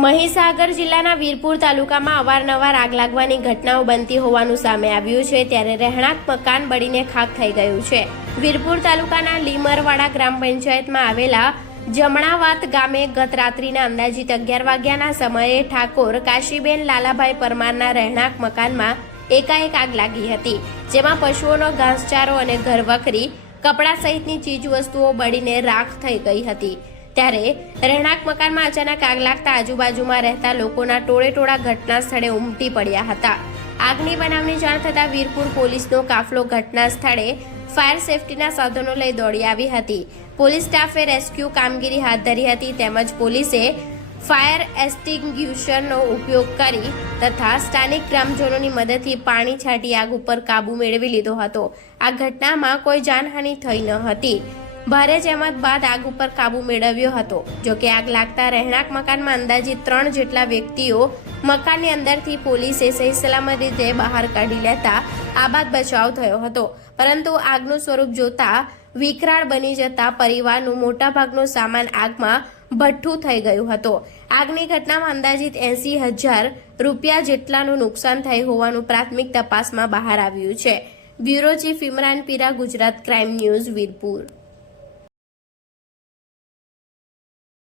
મહીસાગર જિલ્લાના વીરપુર તાલુકામાં અવારનવાર આગ લાગવાની ઘટનાઓ બનતી હોવાનું સામે આવ્યું છે. ત્યારે રહેણાંક મકાન બળીને ખાક થઈ ગયું છે. વીરપુર તાલુકાના લીમરવાડા ગ્રામ પંચાયતમાં આવેલા જમણાવાત ગામે ગત રાત્રિના અંદાજિત અગિયાર વાગ્યાના સમયે ઠાકોર, કાશીબેન, લાલાભાઈ પરમારના રહેણાંક મકાનમાં એકાએક આગ લાગી હતી, જેમાં પશુઓનો ઘાસચારો અને ઘરવખરી, કપડાં સહિતની ચીજ વસ્તુઓ બળીને રાખ થઈ ગઈ હતી. ત્યારે રહેણાંક મકાનમાં અચાનક આગ લાગતા આજુબાજુમાં રહેતા લોકોના ટોળે ટોળા ઘટના સ્થળે ઉમટી પડ્યા હતા. આગની બનાવની જાણ થતાં વીરપુર પોલીસનો કાફલો ઘટના સ્થળે ફાયર સેફટીના સાધનો લઈ દોડી આવી હતી. પોલીસ સ્ટાફે રેસ્ક્યુ કામગીરી હાથ ધરી હતી તેમજ પોલીસે ફાયર એસ્ટિંગ્યુશરનો ઉપયોગ કરી તથા સ્થાનિક ગ્રામજનોની મદદથી પાણી છાંટી આગ ઉપર કાબુ મેળવી લીધો હતો. આ ઘટનામાં કોઈ જાનહાનિ થઈ ન હતી. ભારે જહેમત બાદ આગ ઉપર કાબુ મેળવ્યો હતો. જો કે આગ લાગતા રહેણાંક મકાનમાં અંદાજિત ત્રણ જેટલા વ્યક્તિઓ મકાનની અંદરથી પોલીસે સહી સલામત રીતે બહાર કાઢી લેતા આબાદ બચાવ થયો હતો. પરંતુ આગનું સ્વરૂપ જોતા વિકરાળ બની જતા પરિવારનું મોટાભાગનો સામાન આગમાં ભઠ્ઠું થઈ ગયું હતો. આગની ઘટનામાં અંદાજિત એસી હજાર રૂપિયા જેટલાનું નુકસાન થયું હોવાનું પ્રાથમિક તપાસમાં બહાર આવ્યું છે. Bureau chief Imran Pira, Gujarat crime news, Virpur.